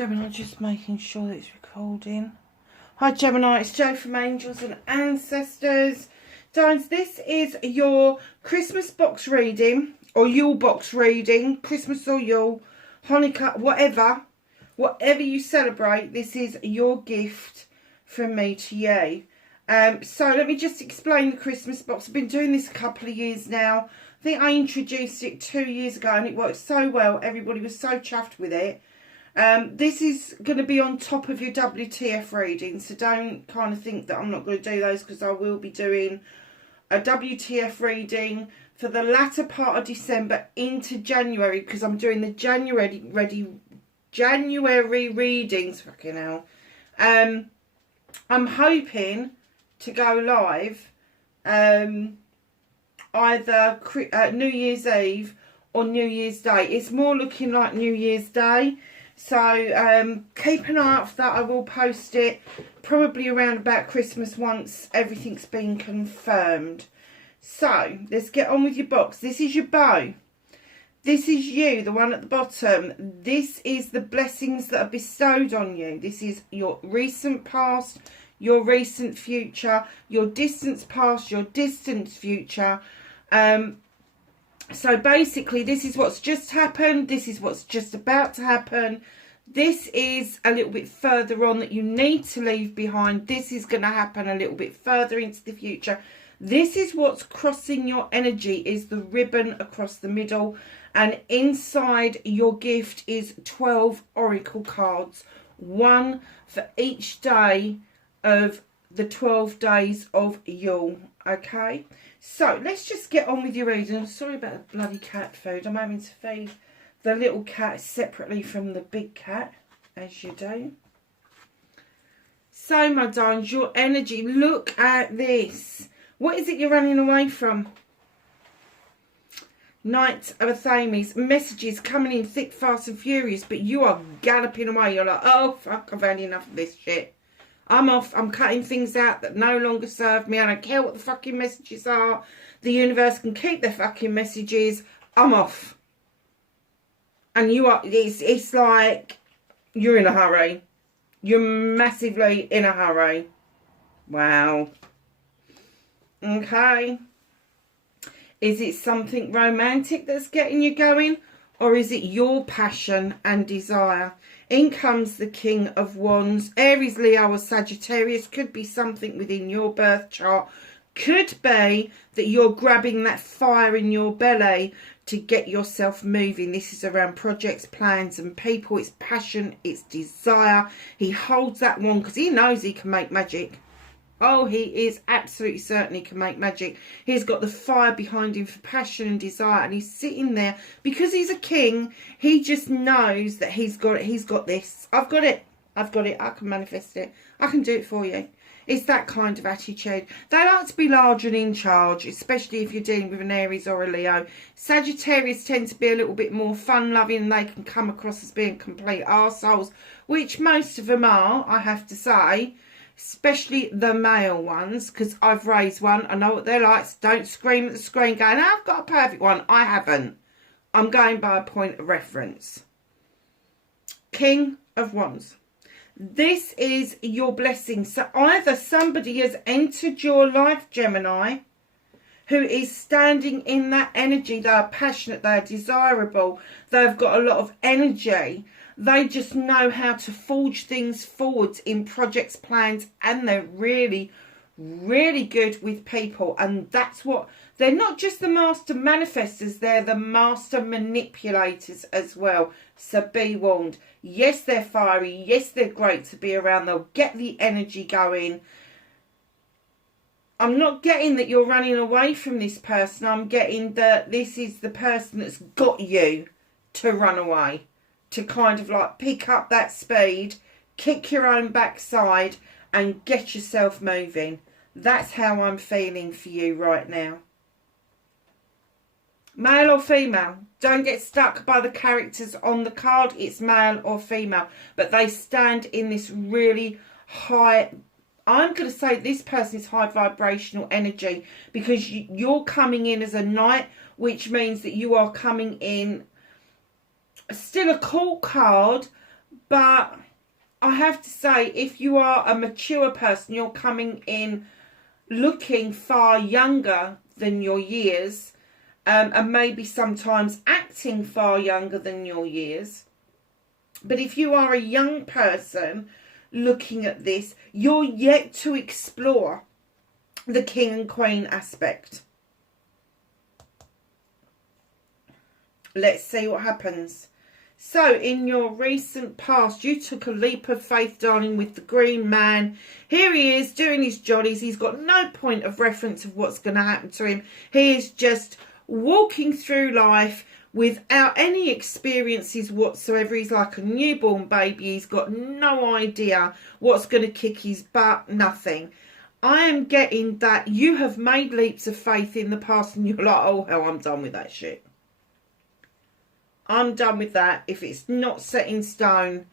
Gemini, just making sure that it's recording. Hi Gemini, it's Jo from Angels and Ancestors. Darlings, this is your Christmas box reading, or Yule box reading, Christmas or Yule, Hanukkah, whatever you celebrate, this is your gift from me to you. So let me just explain the Christmas box. I've been doing this a couple of years now. I think I introduced it 2 years ago and it worked so well. Everybody was so chuffed with it. This is going to be on top of your WTF reading, so don't kind of think that I'm not going to do those, because I will be doing a WTF reading for the latter part of December into January, because I'm doing the January readings. Fucking hell. I'm hoping to go live either New Year's Eve or New Year's Day. It's more looking like New Year's Day. So keep an eye out for that. I will post it probably around about Christmas once everything's been confirmed. So let's get on with your box. This is your bow. This is you, the one at the bottom. This is the blessings that are bestowed on you. This is your recent past, your recent future, your distant past, your distant future. So basically, this is what's just happened. This is what's just about to happen. This is a little bit further on that you need to leave behind. This is going to happen a little bit further into the future. This is what's crossing your energy, is the ribbon across the middle. And inside your gift is 12 oracle cards. One for each day of the 12 days of Yule. Okay, so let's just get on with your reading. Sorry about the bloody cat food. I'm having to feed the little cat separately from the big cat, as you do. So, my darlings, your energy, look at this. What is it you're running away from? Knight of Athames, messages coming in thick, fast and furious, but you are galloping away. You're like, oh, fuck, I've had enough of this shit. I'm off. I'm cutting things out that no longer serve me. I don't care what the fucking messages are. The universe can keep their fucking messages. I'm off. And you are, it's like you're in a hurry. You're massively in a hurry. Wow. Okay. Is it something romantic that's getting you going? Or is it your passion and desire? In comes the King of Wands. Aries, Leo or Sagittarius. Could be something within your birth chart. Could be that you're grabbing that fire in your belly to get yourself moving. This is around projects, plans and people. It's passion, it's desire. He holds that wand because he knows he can make magic. Oh, he is absolutely certain he can make magic. He's got the fire behind him for passion and desire, and he's sitting there because he's a king. He just knows that he's got it. He's got this. I've got it. I've got it. I can manifest it. I can do it for you. It's that kind of attitude. They like to be large and in charge, especially if you're dealing with an Aries or a Leo. Sagittarius tend to be a little bit more fun-loving, and they can come across as being complete arseholes, which most of them are, I have to say. Especially the male ones, because I've raised one. I know what they're like. So don't scream at the screen going, I've got a perfect one. I haven't. I'm going by a point of reference. King of Wands. This is your blessing. So either somebody has entered your life, Gemini, who is standing in that energy. They are passionate. They are desirable. They've got a lot of energy. They just know how to forge things forwards in projects, plans, and they're really, really good with people. And that's what, they're not just the master manifestors, they're the master manipulators as well. So be warned. Yes, they're fiery. Yes, they're great to be around. They'll get the energy going. I'm not getting that you're running away from this person. I'm getting that this is the person that's got you to run away. To kind of like pick up that speed, kick your own backside and get yourself moving. That's how I'm feeling for you right now. Male or female, don't get stuck by the characters on the card. It's male or female, but they stand in this really high, I'm going to say this person is high vibrational energy, because you're coming in as a knight, which means that you are coming in still a court card, But I have to say, if you are a mature person, you're coming in looking far younger than your years, and maybe sometimes acting far younger than your years. But if you are a young person looking at this, you're yet to explore the king and queen aspect. Let's see what happens. So, in your recent past, you took a leap of faith, darling, with the green man. Here he is doing his jollies. He's got no point of reference of what's going to happen to him. He is just walking through life without any experiences whatsoever. He's like a newborn baby. He's got no idea what's going to kick his butt, nothing. I am getting that you have made leaps of faith in the past and you're like, oh, hell, I'm done with that shit. I'm done with that. If it's not set in stone,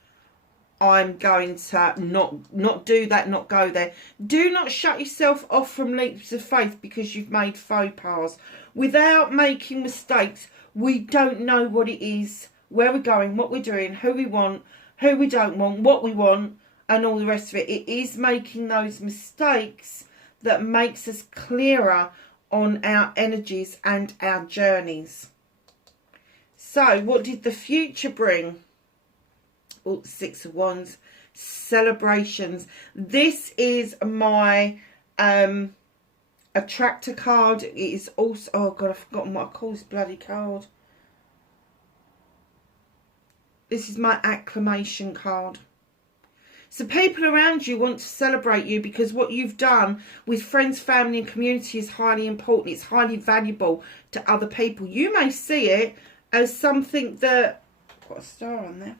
I'm going to not do that, not go there. Do not shut yourself off from leaps of faith because you've made faux pas. Without making mistakes, we don't know what it is, where we're going, what we're doing, who we want, who we don't want, what we want, and all the rest of it. It is making those mistakes that makes us clearer on our energies and our journeys. So, what did the future bring? Oh, Six of Wands. Celebrations. This is my attractor card. It is also... Oh, God, I've forgotten what I call this bloody card. This is my acclamation card. So people around you want to celebrate you because what you've done with friends, family and community is highly important. It's highly valuable to other people. You may see it as something that, got a star on there,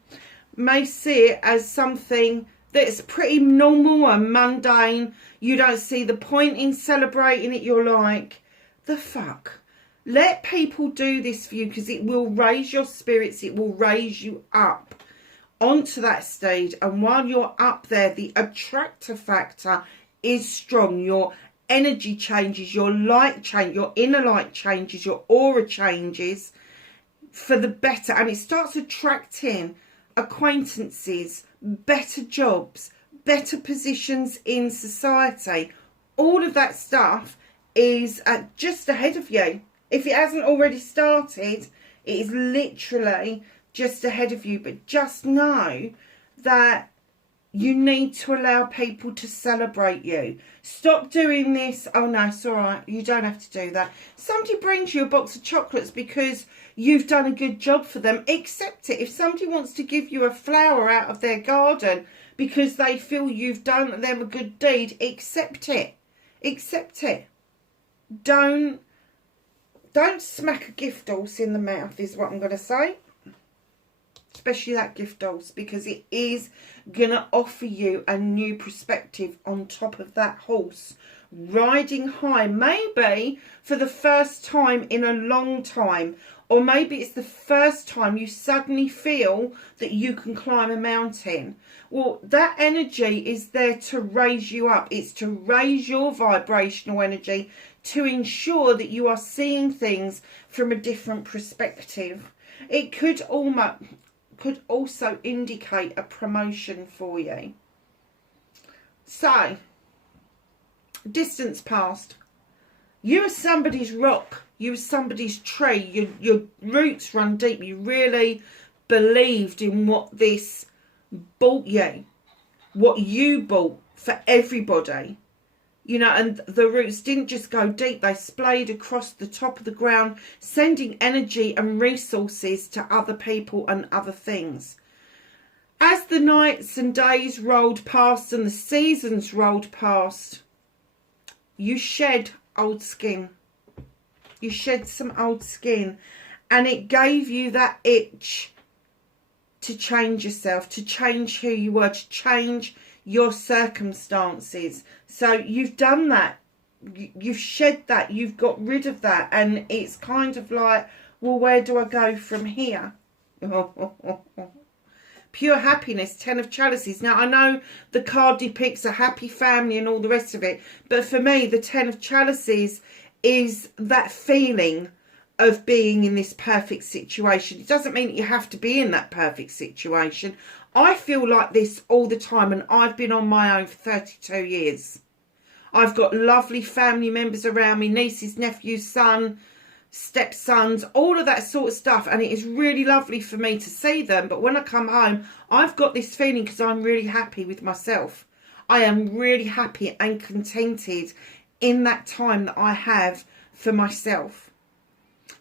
may see it as something that's pretty normal and mundane. You don't see the point in celebrating it. You're like, the fuck? Let people do this for you because it will raise your spirits. It will raise you up onto that stage. And while you're up there, the attractor factor is strong. Your energy changes, your light changes, your inner light changes, your aura changes for the better, and it starts attracting acquaintances, better jobs, better positions in society. All of that stuff is just ahead of you. If it hasn't already started, it is literally just ahead of you. But just know that you need to allow people to celebrate you. Stop doing this. Oh no, it's all right. You don't have to do that. Somebody brings you a box of chocolates because you've done a good job for them. Accept it. If somebody wants to give you a flower out of their garden because they feel you've done them a good deed, accept it. Accept it. Don't smack a gift horse in the mouth is what I'm going to say. Especially that gift horse, because it is going to offer you a new perspective on top of that horse. Riding high, maybe for the first time in a long time. Or maybe it's the first time you suddenly feel that you can climb a mountain. Well, that energy is there to raise you up. It's to raise your vibrational energy to ensure that you are seeing things from a different perspective. It could also indicate a promotion for you. So, distance past. You are somebody's rock. You are somebody's tree. Your roots run deep. You really believed in what this bought you. What you bought for everybody. You know, and the roots didn't just go deep. They splayed across the top of the ground, sending energy and resources to other people and other things. As the nights and days rolled past and the seasons rolled past, you shed old skin. You shed some old skin, and it gave you that itch to change yourself, to change who you were, to change your circumstances. So you've done that. You've shed that. You've got rid of that. And it's kind of like, well, where do I go from here? Pure happiness, 10 of chalices. Now, I know the card depicts a happy family and all the rest of it. But for me, the 10 of chalices is that feeling of being in this perfect situation. It doesn't mean that you have to be in that perfect situation. I feel like this all the time, and I've been on my own for 32 years. I've got lovely family members around me, nieces, nephews, son, stepsons, all of that sort of stuff, and it is really lovely for me to see them. But when I come home, I've got this feeling because I'm really happy with myself. I am really happy and contented in that time that I have for myself.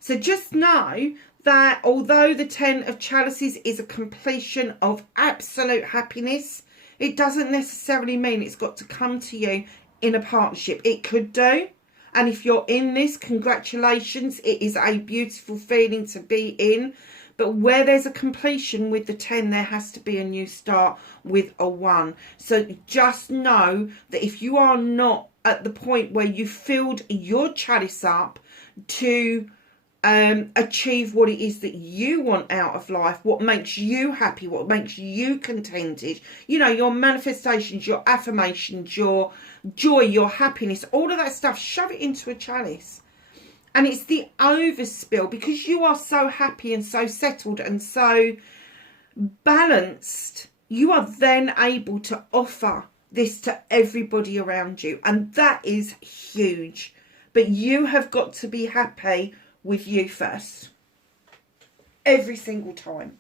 So just know that although the Ten of Chalices is a completion of absolute happiness, it doesn't necessarily mean it's got to come to you in a partnership. It could do. And if you're in this, congratulations. It is a beautiful feeling to be in. But where there's a completion with the 10, there has to be a new start with a 1. So just know that if you are not at the point where you filled your chalice up to achieve what it is that you want out of life, what makes you happy, what makes you contented, you know, your manifestations, your affirmations, your joy, your happiness, all of that stuff, shove it into a chalice. And it's the overspill, because you are so happy and so settled and so balanced, you are then able to offer this to everybody around you, and that is huge. But you have got to be happy with you first, every single time.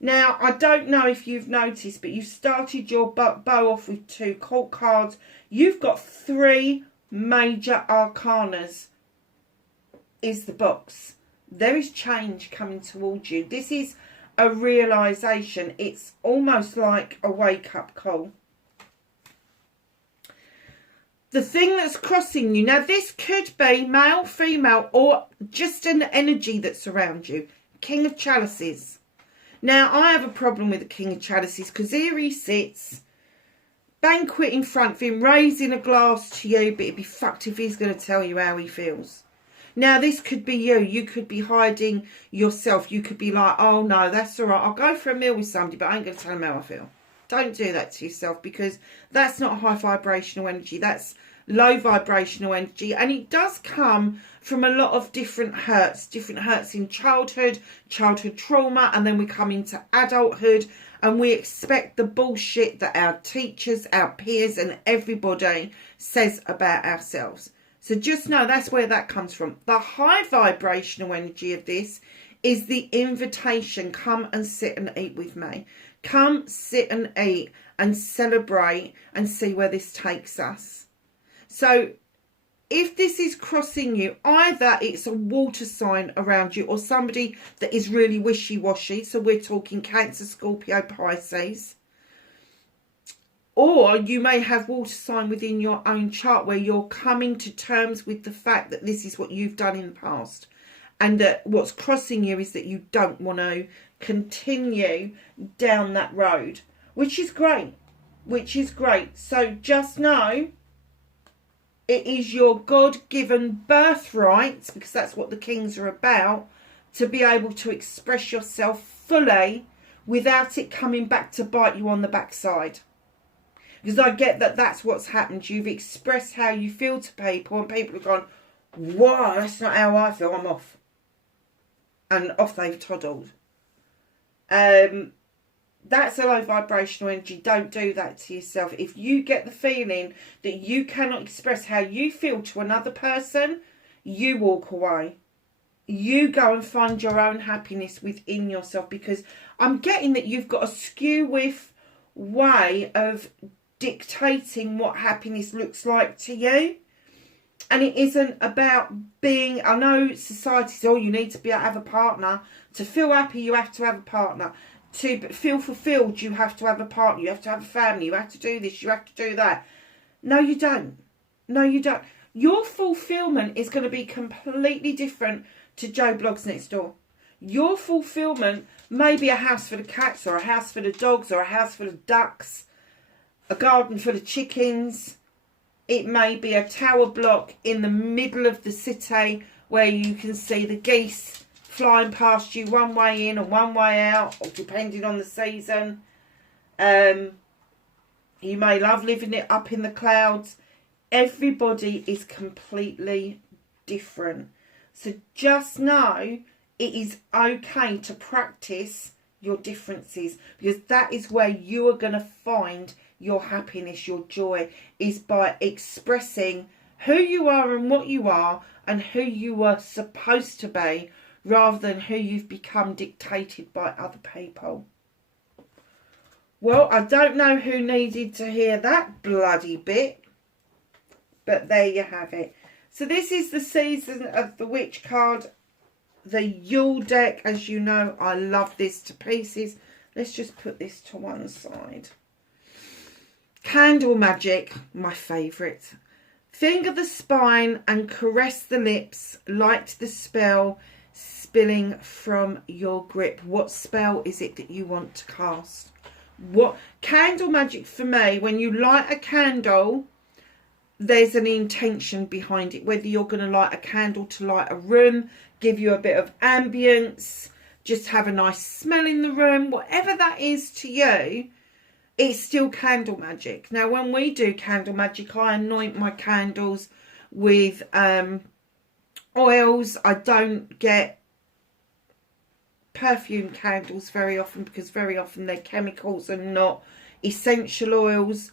Now, I don't know if you've noticed, but you started your bow off with 2 court cards. You've got 3 major arcanas is the box. There is change coming towards you. This is a realisation. It's almost like a wake-up call. The thing that's crossing you, now this could be male, female, or just an energy that's around you. King of Chalices. Now, I have a problem with the King of Chalices because here he sits, banquet in front of him, raising a glass to you, but it'd be fucked if he's going to tell you how he feels. Now, this could be you. You could be hiding yourself. You could be like, oh, no, that's all right. I'll go for a meal with somebody, but I ain't going to tell him how I feel. Don't do that to yourself, because that's not high vibrational energy. That's low vibrational energy. And it does come from a lot of different hurts in childhood trauma. And then we come into adulthood and we expect the bullshit that our teachers, our peers and everybody says about ourselves. So just know that's where that comes from. The high vibrational energy of this is the invitation. Come and sit and eat with me. Come, sit and eat and celebrate and see where this takes us. So if this is crossing you, either it's a water sign around you or somebody that is really wishy-washy. So we're talking Cancer, Scorpio, Pisces. Or you may have water sign within your own chart where you're coming to terms with the fact that this is what you've done in the past. And that what's crossing you is that you don't want to continue down that road, which is great, So just know it is your God-given birthright, because that's what the kings are about, to be able to express yourself fully without it coming back to bite you on the backside. Because I get that that's what's happened. You've expressed how you feel to people and people have gone, wow, that's not how I feel, I'm off. And off they've toddled. That's a low vibrational energy. Don't do that to yourself. If you get the feeling that you cannot express how you feel to another person, you walk away. You go and find your own happiness within yourself, because I'm getting that you've got a skew-with way of dictating what happiness looks like to you. And it isn't about being, I know society says, oh, you need to be able to have a partner. To feel happy, you have to have a partner. To feel fulfilled, you have to have a partner. You have to have a family. You have to do this. You have to do that. No, you don't. No, you don't. Your fulfillment is going to be completely different to Joe Bloggs next door. Your fulfillment may be a house full of cats, or a house full of dogs, or a house full of ducks, a garden full of chickens. It may be a tower block in the middle of the city where you can see the geese flying past you one way in and one way out, or depending on the season. You may love living it up in the clouds. Everybody is completely different. So just know it is okay to practice your differences, because that is where you are going to find your happiness, your joy, is by expressing who you are and what you are and who you were supposed to be, rather than who you've become dictated by other people. Well, I don't know who needed to hear that bloody bit, but there you have it. So this is the Season of the Witch card, the Yule deck. As you know, I love this to pieces. Let's just put this to one side. Candle magic, my favourite. Finger the spine and caress the lips, light the spell spilling from your grip. What spell is it that you want to cast? What candle magic for me, when you light a candle, there's an intention behind it. Whether you're going to light a candle to light a room, give you a bit of ambience, just have a nice smell in the room, whatever that is to you, it's still candle magic. Now, when we do candle magic, I anoint my candles with oils. I don't get perfume candles very often, because very often they're chemicals and not essential oils.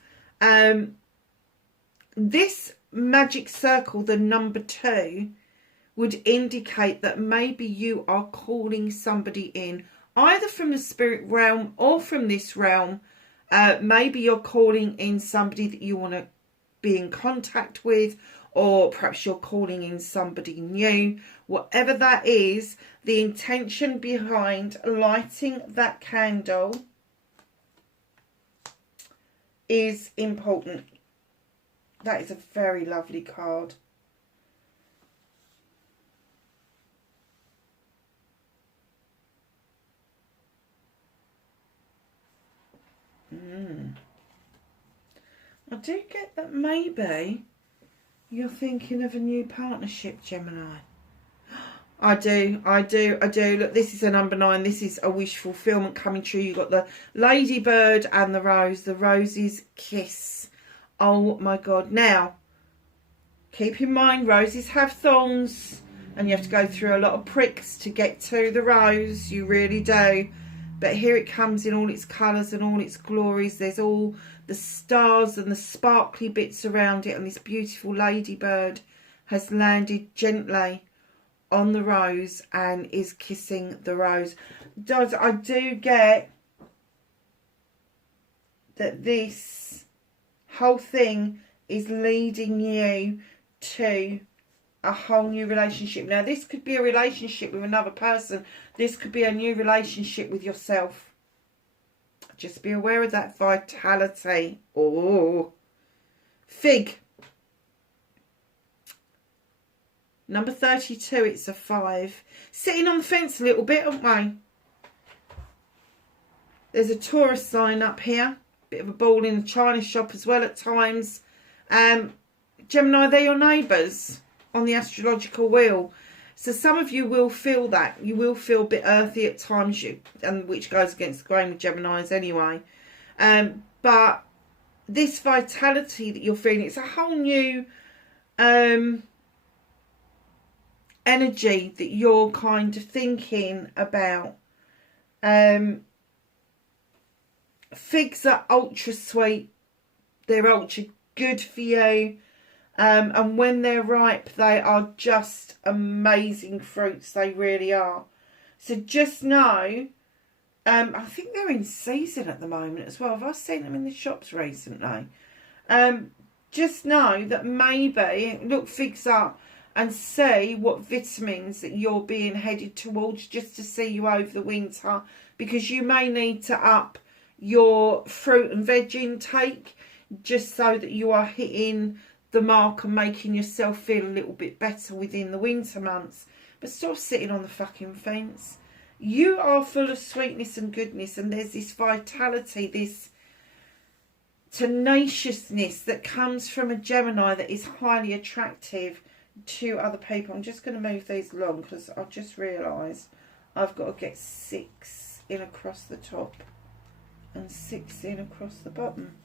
This magic circle, the number 2, would indicate that maybe you are calling somebody in, either from the spirit realm or from this realm. Maybe you're calling in somebody that you want to be in contact with, or perhaps you're calling in somebody new. Whatever that is, the intention behind lighting that candle is important. That is a very lovely card. I do get that maybe you're thinking of a new partnership, Gemini. I do. Look, this is a number 9. This is a wish fulfillment coming true. You've got the ladybird and the rose. The rose's kiss. Oh my God. Now, keep in mind, roses have thorns, and you have to go through a lot of pricks to get to the rose. You really do. But here it comes in all its colours and all its glories. There's all the stars and the sparkly bits around it, and this beautiful ladybird has landed gently on the rose and is kissing the rose. I do get that this whole thing is leading you to a whole new relationship. Now, this could be a relationship with another person. This could be a new relationship with yourself. Just be aware of that vitality. Oh, fig. Number 32, it's a 5. Sitting on the fence a little bit, aren't we? There's a Taurus sign up here. Bit of a ball in the china shop as well at times. Gemini, they're your neighbours on the astrological wheel. So some of you will feel that. You will feel a bit earthy at times, and which goes against the grain with Geminis anyway. But this vitality that you're feeling, it's a whole new energy that you're kind of thinking about. Figs are ultra sweet. They're ultra good for you. And when they're ripe, they are just amazing fruits. They really are. So just know, I think they're in season at the moment as well. Have I seen them in the shops recently? Just know that maybe look figs up and see what vitamins that you're being headed towards, just to see you over the winter, because you may need to up your fruit and veg intake just so that you are hitting the mark and making yourself feel a little bit better within the winter months. But stop sitting on the fucking fence. You are full of sweetness and goodness, and there's this vitality, this tenaciousness that comes from a Gemini that is highly attractive to other people. I'm just going to move these along because I've just realised I've got to get 6 in across the top and 6 in across the bottom.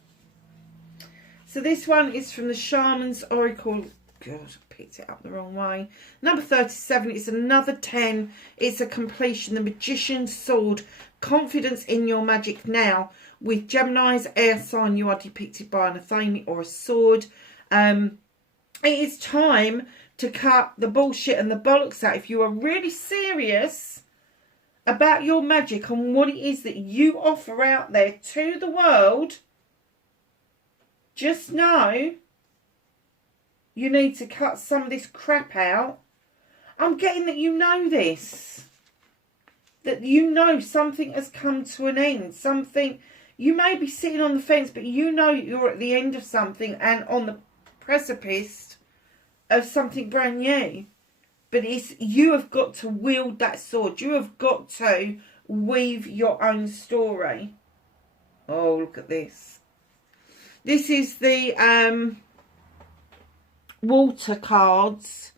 So this one is from the Shaman's Oracle God, I picked it up the wrong way. Number 37, it's another 10. It's a completion. The Magician's Sword. Confidence in your magic now. With Gemini's air sign, you are depicted by an athame or a sword. It is time to cut the bullshit and the bollocks out. If you are really serious about your magic and what it is that you offer out there to the world, just know you need to cut some of this crap out. I'm getting that you know this. That you know something has come to an end. Something, you may be sitting on the fence, but you know you're at the end of something and on the precipice of something brand new. But it's, you have got to wield that sword. You have got to weave your own story. Oh, look at this. This is the water cards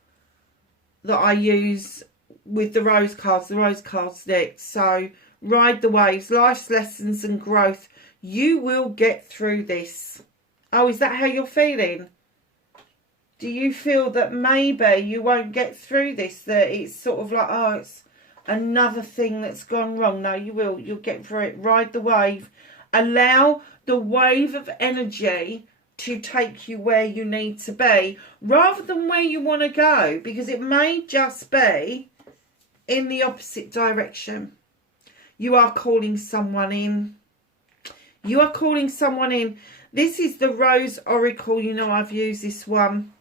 that I use with the rose cards deck. So, ride the waves, life's lessons and growth. You will get through this. Oh, is that how you're feeling? Do you feel that maybe you won't get through this? That it's sort of like, oh, it's another thing that's gone wrong. No, you will. You'll get through it. Ride the wave. Allow the wave of energy to take you where you need to be rather than where you want to go, because it may just be in the opposite direction. You are calling someone in. You are calling someone in. This is the Rose Oracle. You know, I've used this one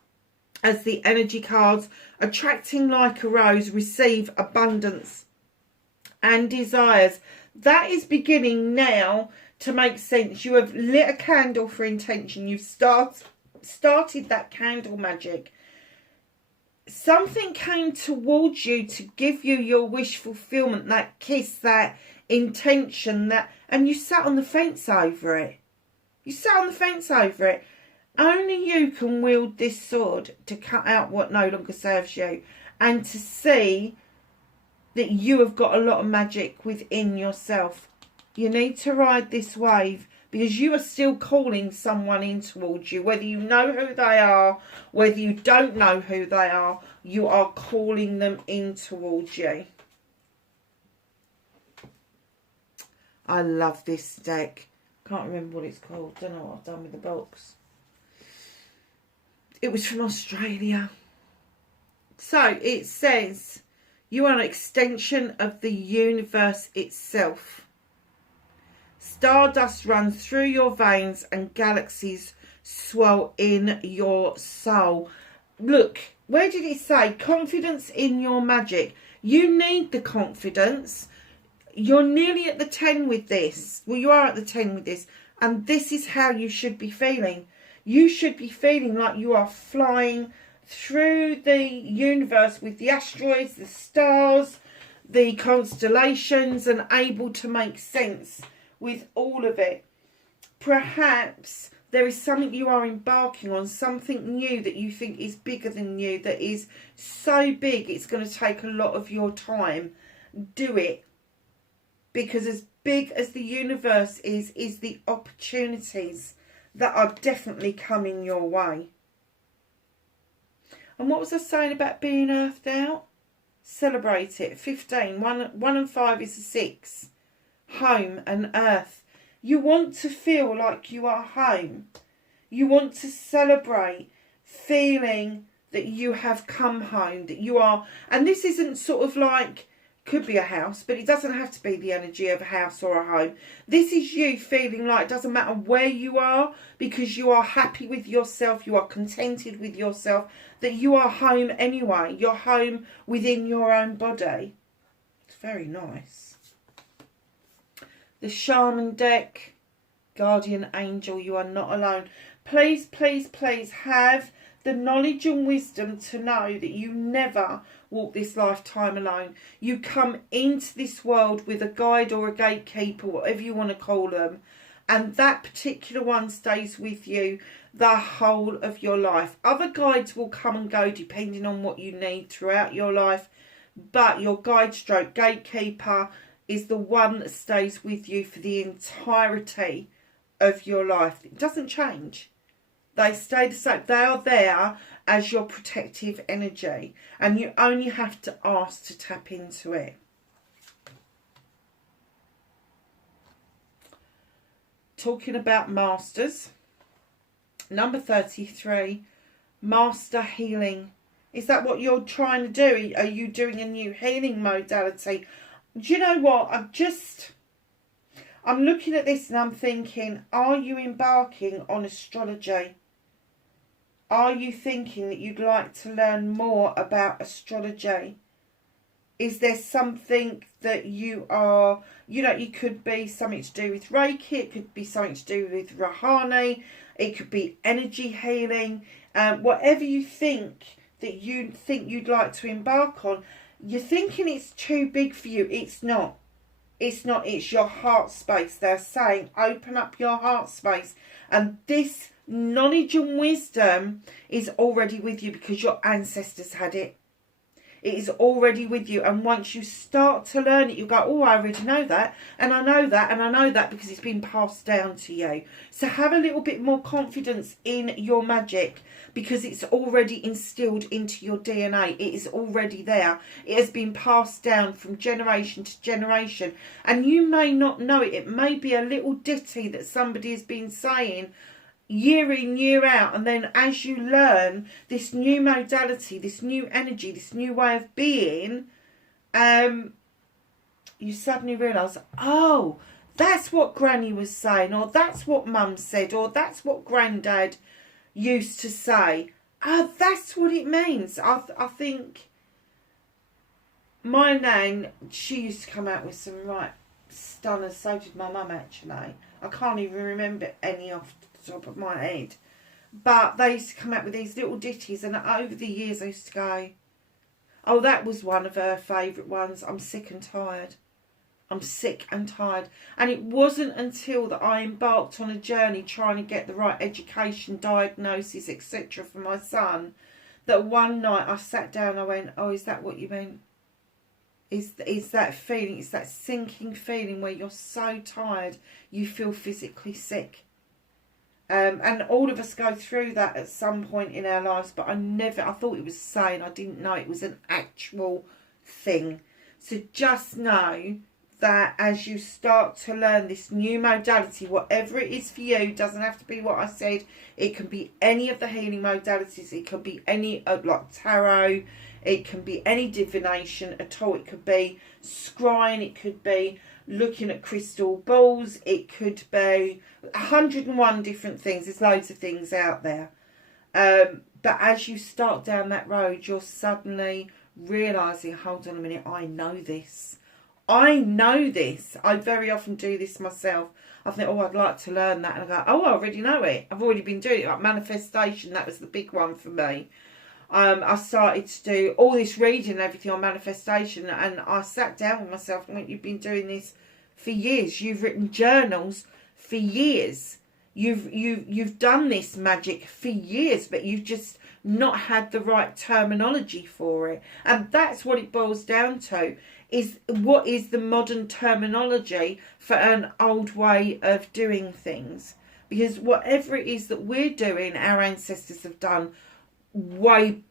as the energy cards. Attracting like a rose, receive abundance and desires. That is beginning now to make sense. You have lit a candle for intention. You've started that candle magic. Something came towards you to give you your wish fulfillment, that kiss, that intention, that, and you sat on the fence over it. You sat on the fence over it. Only you can wield this sword to cut out what no longer serves you, and to see that you have got a lot of magic within yourself. You need to ride this wave, because you are still calling someone in towards you. Whether you know who they are, whether you don't know who they are, you are calling them in towards you. I love this deck. Can't remember what it's called. Don't know what I've done with the box. It was from Australia. So it says, you are an extension of the universe itself. Stardust runs through your veins and galaxies swell in your soul. Look, where did it say? Confidence in your magic. You need the confidence. You're nearly at the 10 with this. Well, you are at the 10 with this. And this is how you should be feeling. You should be feeling like you are flying through the universe with the asteroids, the stars, the constellations, and able to make sense with all of it. Perhaps there is something you are embarking on, something new that you think is bigger than you, that is so big it's going to take a lot of your time. Do it. Because as big as the universe is the opportunities that are definitely coming your way. And what was I saying about being earthed out? Celebrate it. 15. 1 and 5 is a 6. Home and earth. You want to feel like you are home. You want to celebrate feeling that you have come home, that you are, and this isn't sort of like, could be a house, but it doesn't have to be the energy of a house or a home. This is you feeling like it doesn't matter where you are, because you are happy with yourself, you are contented with yourself, that you are home anyway. You're home within your own body. It's very nice. The Shaman deck, Guardian Angel, you are not alone. Please, please, please have the knowledge and wisdom to know that you never walk this lifetime alone. You come into this world with a guide or a gatekeeper, whatever you want to call them, and that particular one stays with you the whole of your life. Other guides will come and go depending on what you need throughout your life, but your guide stroke gatekeeper is the one that stays with you for the entirety of your life. It doesn't change. They stay the same. They are there as your protective energy, and you only have to ask to tap into it. Talking about masters, number 33, master healing. Is that what you're trying to do? Are you doing a new healing modality? Do you know what? I'm looking at this and I'm thinking, are you embarking on astrology? Are you thinking that you'd like to learn more about astrology? Is there something that you are, it could be something to do with Reiki, it could be something to do with Rahani, it could be energy healing, whatever you think that you'd like to embark on. You're thinking it's too big for you. It's not. It's not. It's your heart space. They're saying open up your heart space. And this knowledge and wisdom is already with you because your ancestors had it. It is already with you. And once you start to learn it, you go, oh, I already know that. And I know that. And I know that because it's been passed down to you. So have a little bit more confidence in your magic because it's already instilled into your DNA. It is already there. It has been passed down from generation to generation. And you may not know it. It may be a little ditty that somebody has been saying year in, year out, and then as you learn this new modality, this new energy, this new way of being, you suddenly realise, oh, that's what Granny was saying, or that's what Mum said, or that's what Grandad used to say. Oh, that's what it means. I think my nan, she used to come out with some right stunners, so did my mum actually. I can't even remember any off top of my head, but they used to come out with these little ditties, and over the years I used to go, oh, that was one of her favourite ones. I'm sick and tired. I'm sick and tired. And it wasn't until that I embarked on a journey trying to get the right education, diagnosis, etc. for my son, that one night I sat down and I went, oh, is that what you meant? Is that feeling, it's that sinking feeling where you're so tired you feel physically sick. And all of us go through that at some point in our lives, but I thought it was saying, I didn't know it was an actual thing. So just know that as you start to learn this new modality, whatever it is for you, doesn't have to be what I said. It can be any of the healing modalities. It can be any of like tarot. It can be any divination at all. It could be scrying. It could be looking at crystal balls. It could be 101 different things. There's loads of things out there. But as you start down that road, you're suddenly realising, hold on a minute, I know this. I know this. I very often do this myself. I think, oh, I'd like to learn that. And I go, oh, I already know it. I've already been doing it. Like manifestation, that was the big one for me. I started to do all this reading and everything on manifestation, and I sat down with myself and went, you've been doing this for years. You've written journals for years. You've done this magic for years, but you've just not had the right terminology for it. And that's what it boils down to, is what is the modern terminology for an old way of doing things. Because whatever it is that we're doing, our ancestors have done way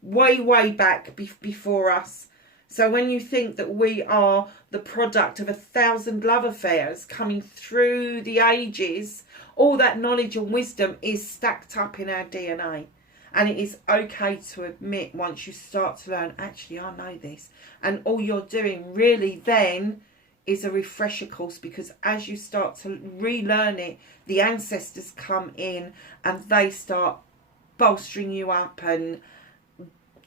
back before us. So when you think that we are the product of 1,000 love affairs coming through the ages, all that knowledge and wisdom is stacked up in our DNA. And it is okay to admit, once you start to learn, actually I know this, and all you're doing really then is a refresher course, because as you start to relearn it, the ancestors come in and they start bolstering you up and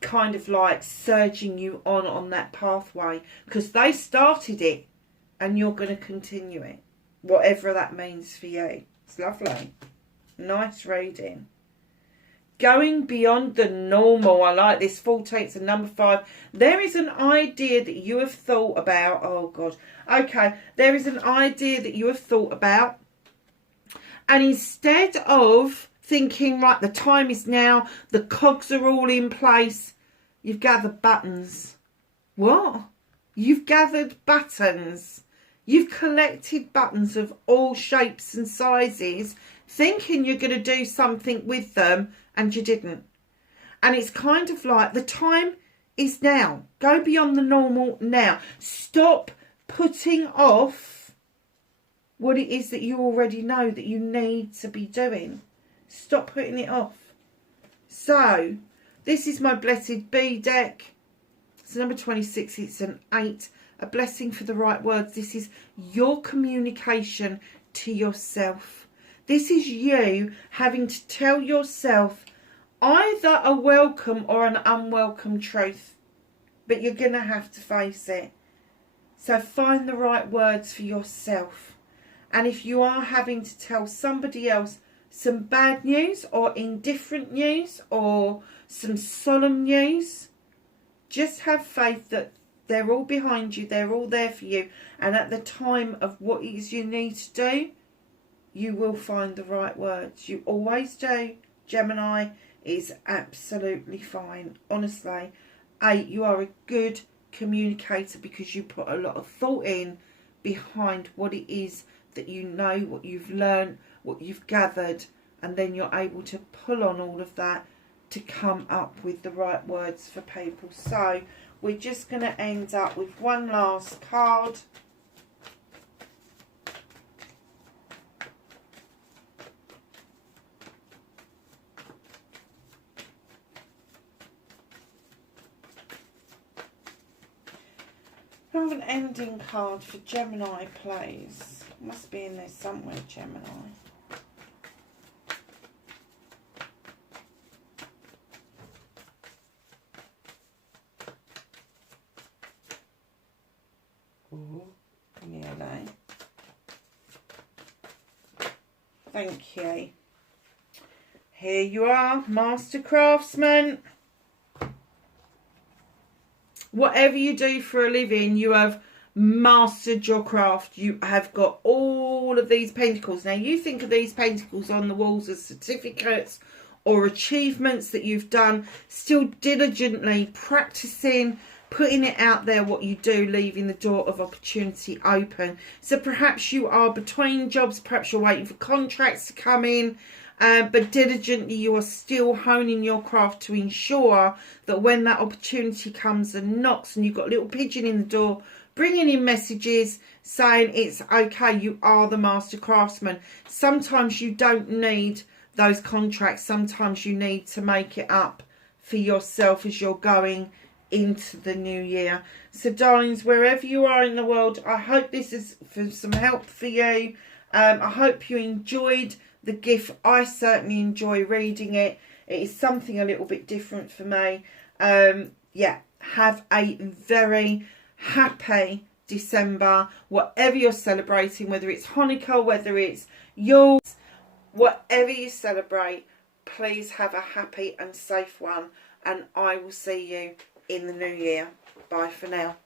kind of like surging you on that pathway, because they started it and you're going to continue it, whatever that means for you. It's lovely. Nice reading. Going beyond the normal. I like this. 14th and number 5. There is an idea that you have thought about. Oh God. Okay. There is an idea that you have thought about, and instead of thinking, right, the time is now, the cogs are all in place, you've gathered buttons. What? You've gathered buttons. You've collected buttons of all shapes and sizes, thinking you're going to do something with them, and you didn't. And it's kind of like the time is now. Go beyond the normal now. Stop putting off what it is that you already know that you need to be doing. Stop putting it off. So, this is my Blessed Bee deck. It's number 26. It's an 8. A blessing for the right words. This is your communication to yourself. This is you having to tell yourself either a welcome or an unwelcome truth. But you're going to have to face it. So find the right words for yourself. And if you are having to tell somebody else some bad news or indifferent news or some solemn news, just have faith that they're all behind you, they're all there for you. And at the time of what it is you need to do, you will find the right words. You always do, Gemini. Is absolutely fine. Honestly, 8, you are a good communicator because you put a lot of thought in behind what it is that you know, what you've learned, what you've gathered, and then you're able to pull on all of that to come up with the right words for people. So we're just going to end up with one last card. I have an ending card for Gemini, please. Must be in there somewhere, Gemini. Ooh, nearly. Thank you. Here you are, Master Craftsman. Whatever you do for a living, you have mastered your craft. You have got all of these pentacles. Now, you think of these pentacles on the walls as certificates or achievements that you've done, still diligently practicing, putting it out there what you do, leaving the door of opportunity open. So perhaps you are between jobs, perhaps you're waiting for contracts to come in, but diligently you are still honing your craft to ensure that when that opportunity comes and knocks and you've got a little pigeon in the door bringing in messages saying it's okay, you are the master craftsman. Sometimes you don't need those contracts. Sometimes you need to make it up for yourself as you're going into the new year. So darlings, wherever you are in the world, I hope this is for some help for you. I hope you enjoyed the gift. I certainly enjoy reading it. It is something a little bit different for me. Yeah, have a very happy December, whatever you're celebrating, whether it's Hanukkah, whether it's Yule, whatever you celebrate, please have a happy and safe one, and I will see you in the new year. Bye for now.